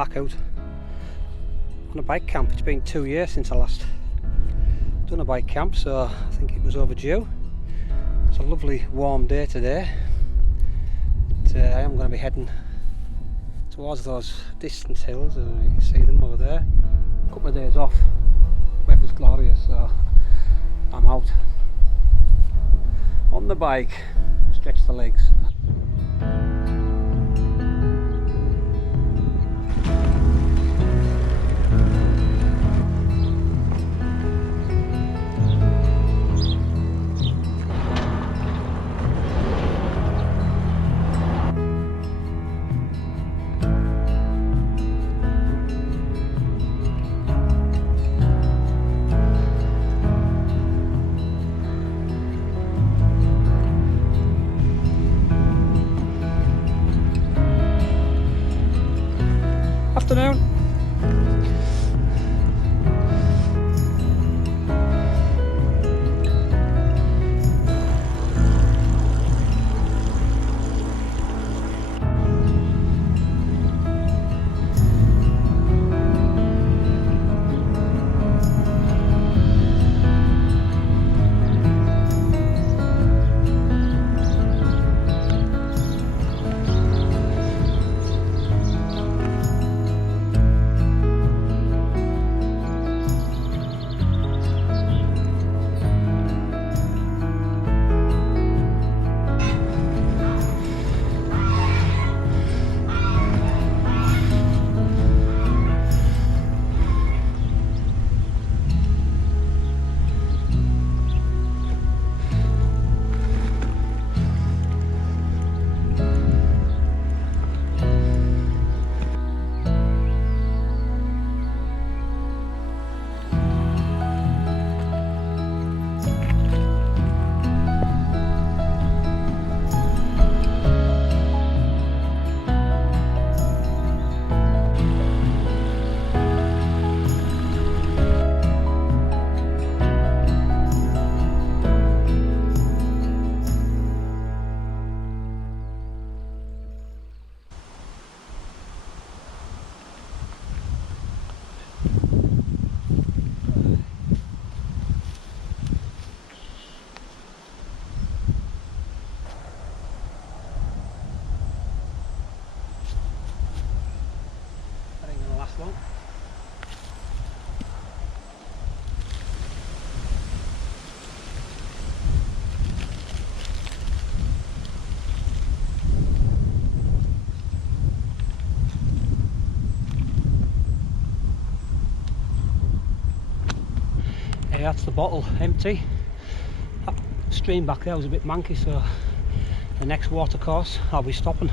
back out on a bike camp. It's been 2 years since I last done a bike camp, so I think it was overdue. It's a lovely warm day today. I am going to be heading towards those distant hills, as you can see them over there. A couple of days off, weather's glorious, so I'm out on the bike, stretch the legs. Afternoon. Long. Hey, that's the bottle empty. That stream back there was a bit manky, so the next water course I'll be stopping.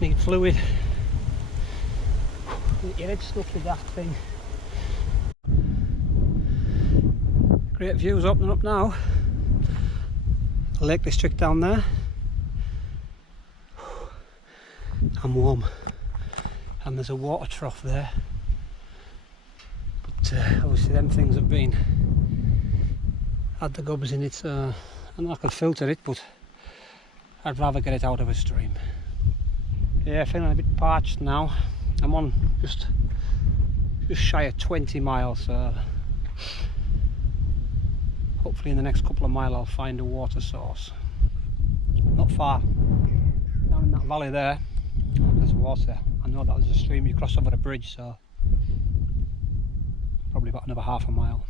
Need fluid. Your head stuck with that thing. Great views opening up now. The Lake District down there. I'm warm, and there's a water trough there. But obviously them things have been had the gubbers in it, so I know I could filter it, but I'd rather get it out of a stream. Yeah, feeling a bit parched now. I'm on just shy of 20 miles, so hopefully in the next couple of miles I'll find a water source. Not far down in that valley there, there's water. I know that there's a stream you cross over a bridge, so probably about another half a mile.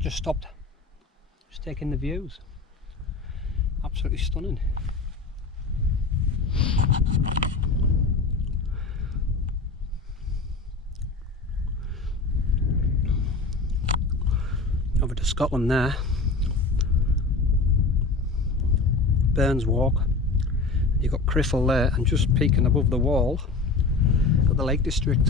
Just stopped, just taking the views. Absolutely stunning. Over to Scotland there, Burns Walk. You've got Criffle there, and just peeking above the wall at the Lake District.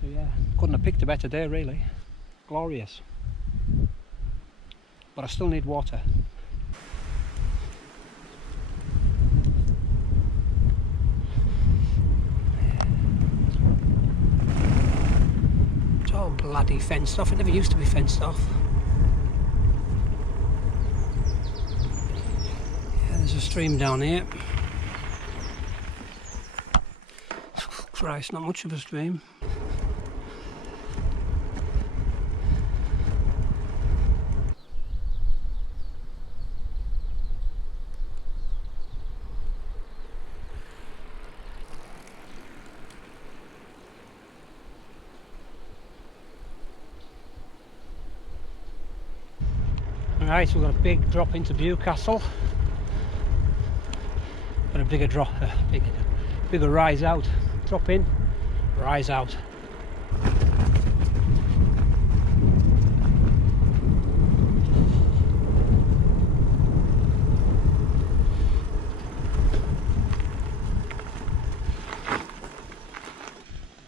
So yeah, couldn't have picked a better day really. Glorious. But I still need water. Oh, bloody fenced off. It never used to be fenced off. Yeah, there's a stream down here. Christ, not much of a stream. Right, so we've got a big drop into Bewcastle. Got a bigger drop, bigger rise out. Drop in, rise out.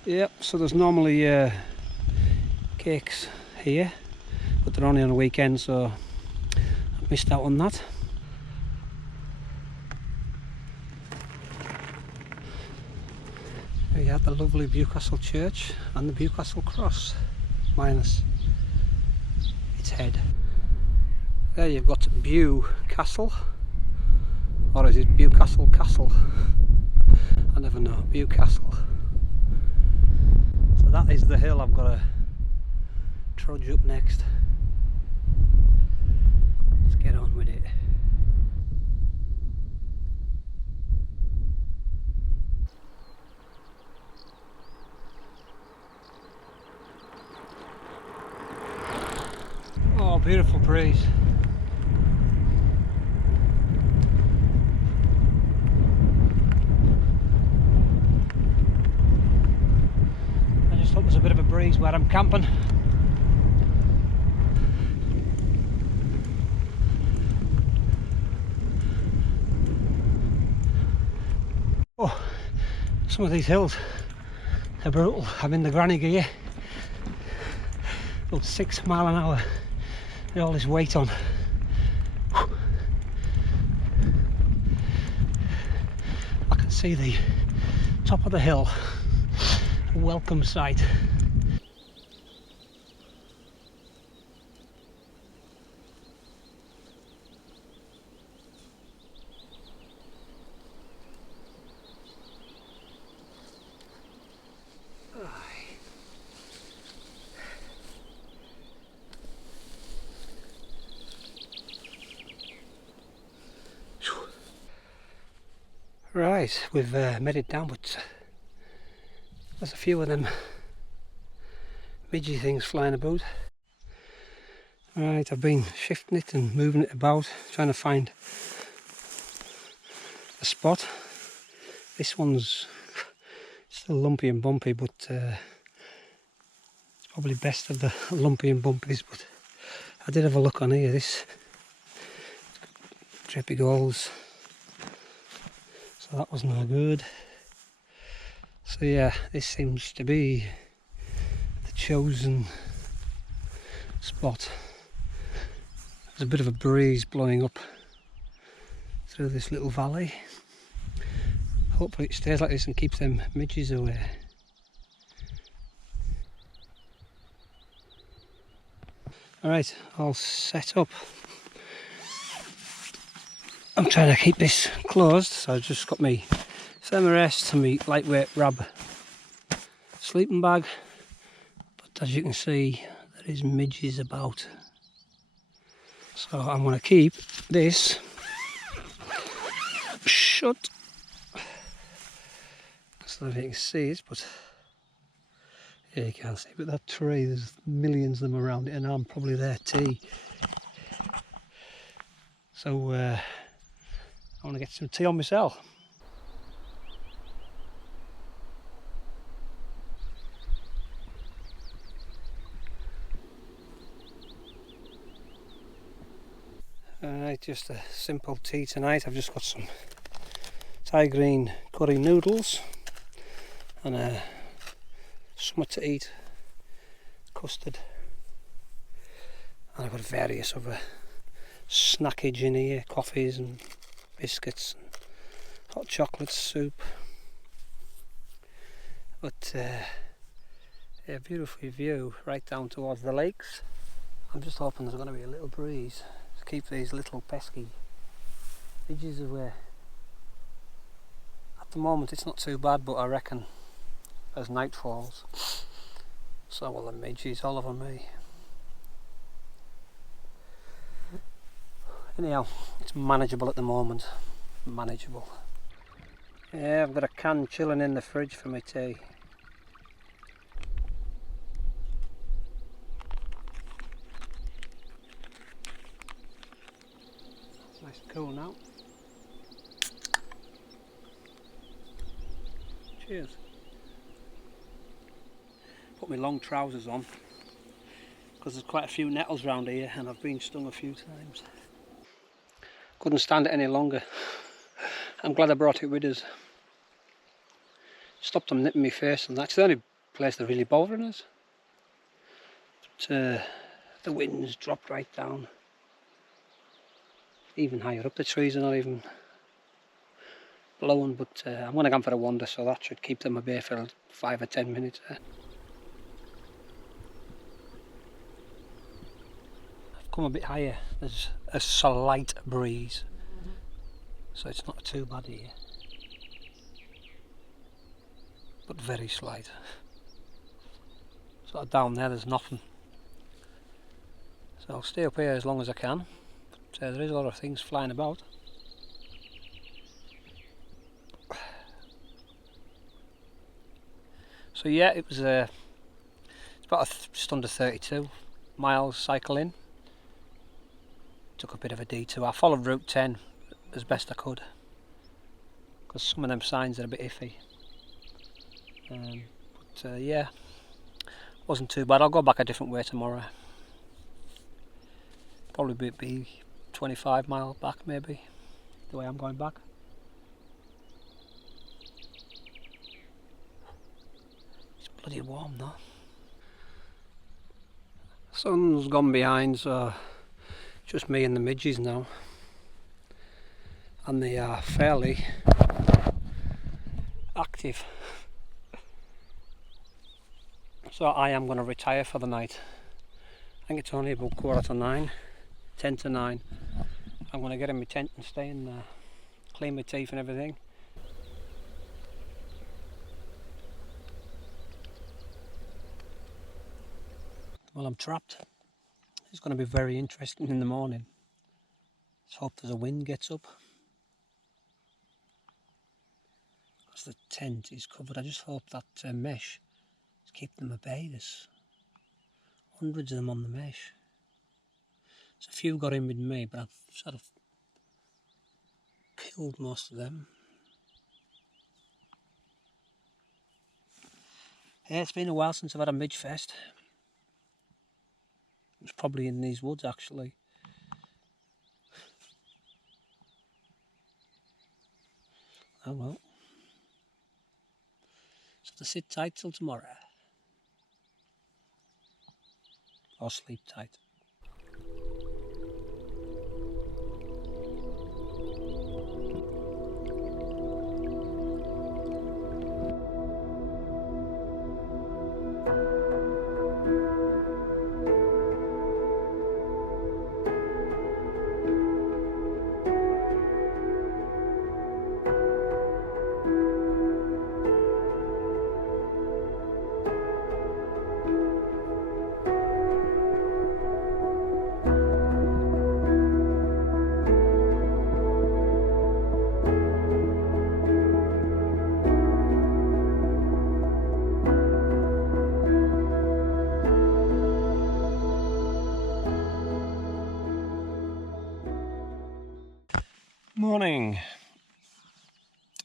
Yep, so there's normally cakes here, but they're only on a weekend, so I missed out on that. We had the lovely Bewcastle Church and the Bewcastle Cross, minus its head. There you've got Bewcastle, or is it Bewcastle Castle? I never know, Bewcastle. So that is the hill I've got to trudge up next. Let's get on with it. Oh, beautiful breeze. I just hope there's a bit of a breeze where I'm camping. Oh, some of these hills are brutal. I'm in the granny gear. About 6 miles an hour. With all this weight on. I can see the top of the hill. A welcome sight. Right, we've made it down, but there's a few of them midgy things flying about. Right, I've been shifting it and moving it about, trying to find a spot. This one's still lumpy and bumpy, but it's probably best of the lumpy and bumpies. But I did have a look on here. This drippy goals. So that was no good. So yeah, this seems to be the chosen spot. There's a bit of a breeze blowing up through this little valley. Hopefully it stays like this and keeps them midges away. Alright, all set up. I'm trying to keep this closed, so I've just got my thermarest and my lightweight rab sleeping bag. But as you can see, there is midges about. So I'm going to keep this shut so that you can see it, but yeah, you can't see. But that tree, there's millions of them around it, and I'm probably their tea. So I want to get some tea on myself. Alright, just a simple tea tonight. I've just got some Thai green curry noodles and something to eat, custard, and I've got various other snackage in here, coffees and biscuits and hot chocolate soup. But yeah, beautiful view right down towards the lakes. I'm just hoping there's going to be a little breeze to keep these little pesky Midges away. At the moment it's not too bad, but I reckon as night falls, so will the midges all over me. Anyhow, it's manageable at the moment. Manageable. Yeah, I've got a can chilling in the fridge for my tea. It's nice and cool now. Cheers. Put my long trousers on because there's quite a few nettles around here and I've been stung a few times. Couldn't stand it any longer. I'm glad I brought it with us. Stopped them nipping my face, and that's the only place they're really bothering us. But the wind's dropped right down. Even higher up, the trees are not even blowing, but I'm going to go for a wander, so that should keep them at bay for 5 or 10 minutes. I've come a bit higher. There's a slight breeze, so it's not too bad here, but very slight. Sort of down there's nothing, so I'll stay up here as long as I can. But there is a lot of things flying about. So yeah, it was it's about just under 32 miles cycle in. Took a bit of a detour. I followed Route 10 as best I could because some of them signs are a bit iffy. But yeah, wasn't too bad. I'll go back a different way tomorrow. Probably be 25 miles back maybe, the way I'm going back. It's bloody warm though. Sun's gone behind, so just me and the midges now. And they are fairly active. So I am going to retire for the night. I think it's only about 9:15, 10 to 9. I'm going to get in my tent and stay in there, clean my teeth and everything. Well, I'm trapped. It's going to be very interesting in the morning. Let's hope there's a wind gets up. Because the tent is covered. I just hope that mesh is keeping them at bay. There's hundreds of them on the mesh. So a few got in with me, but I've sort of killed most of them. Yeah, it's been a while since I've had a midge fest. It was probably in these woods actually. Oh well. So to sit tight till tomorrow. Or sleep tight. Morning.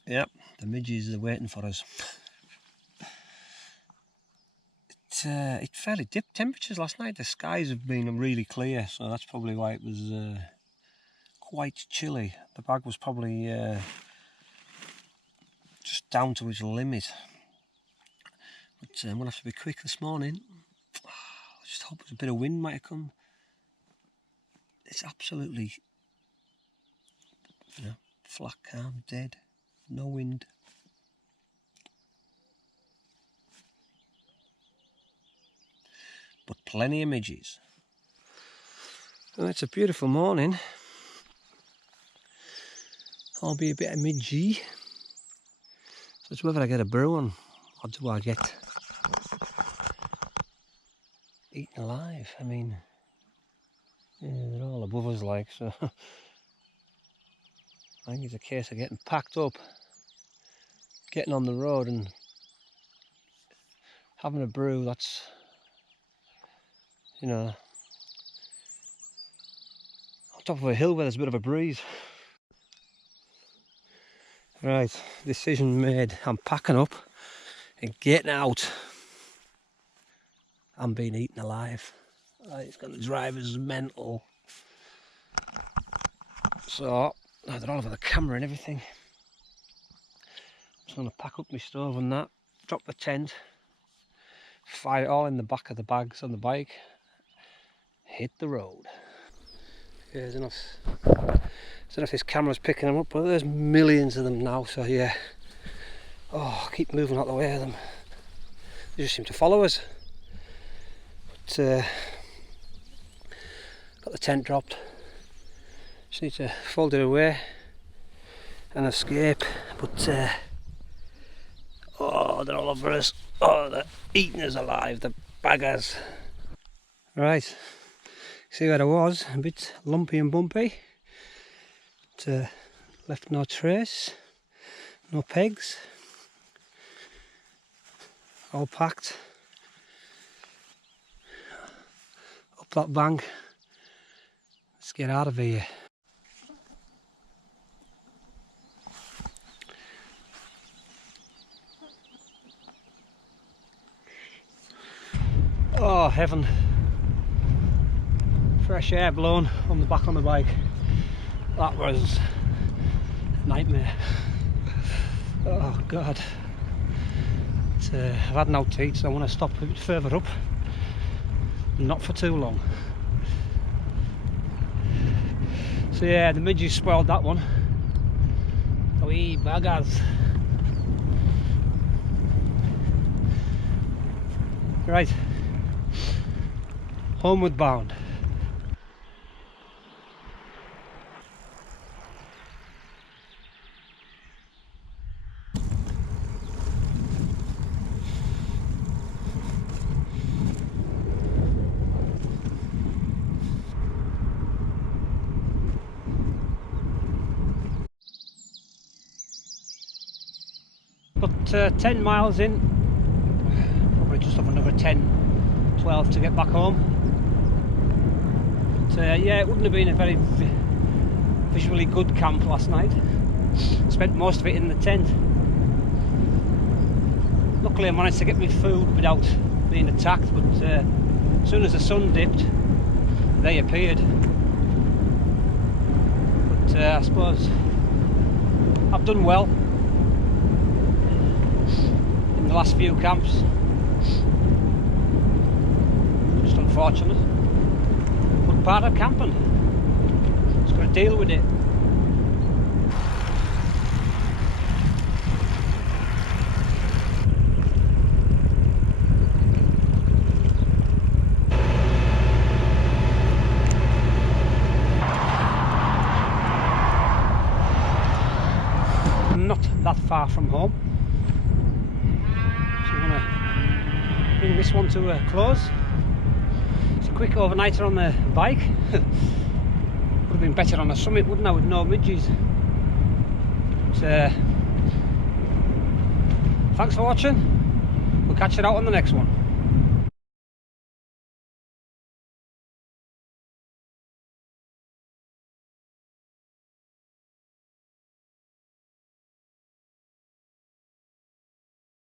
Yep, the midges are waiting for us. It fairly dipped temperatures last night. The skies have been really clear, so that's probably why it was quite chilly. The bag was probably just down to its limit. But I'm going to have to be quick this morning. I just hope there's a bit of wind might have come. It's absolutely flat, calm, dead, no wind. But plenty of midges. And it's a beautiful morning. I'll be a bit of Midge. So it's whether I get a brew on or do I get eaten alive. I mean, yeah, they're all above us like, so I think it's a case of getting packed up, getting on the road and having a brew that's, you know, on top of a hill where there's a bit of a breeze. Right, decision made. I'm packing up and getting out. I'm being eaten alive. It's going to drive us mental. So, they're all over the camera and everything. I'm just going to pack up my stove and that, drop the tent, fire it all in the back of the bags on the bike, hit the road. Yeah, I don't know if this camera's picking them up, but there's millions of them now, so yeah. Oh, keep moving out the way of them. They just seem to follow us. But, got the tent dropped. Just need to fold it away and escape, but oh, they're all over us. Oh, they're eating us alive, the baggers. Right, see where I was, a bit lumpy and bumpy, but left no trace, no pegs, all packed. Up that bank, let's get out of here. Oh, heaven. Fresh air blown on the back on the bike. That was a nightmare. Oh God. I've had an out to eat, so I want to stop a bit further up. Not for too long. So yeah, the midges spoiled that one. The wee baggers. Right. Homeward bound. Got 10 miles in, probably just have another 10, 12 to get back home. But yeah, it wouldn't have been a very visually good camp last night. Spent most of it in the tent. Luckily I managed to get my food without being attacked, but as soon as the sun dipped, they appeared. But I suppose I've done well in the last few camps. Just unfortunate, but part of camping. Just got to deal with it. Not that far from home, so I'm going to bring this one to a close. It's a quick overnighter on the bike. Would have been better on the summit, wouldn't I, with no midges. But, thanks for watching. We'll catch you out on the next one.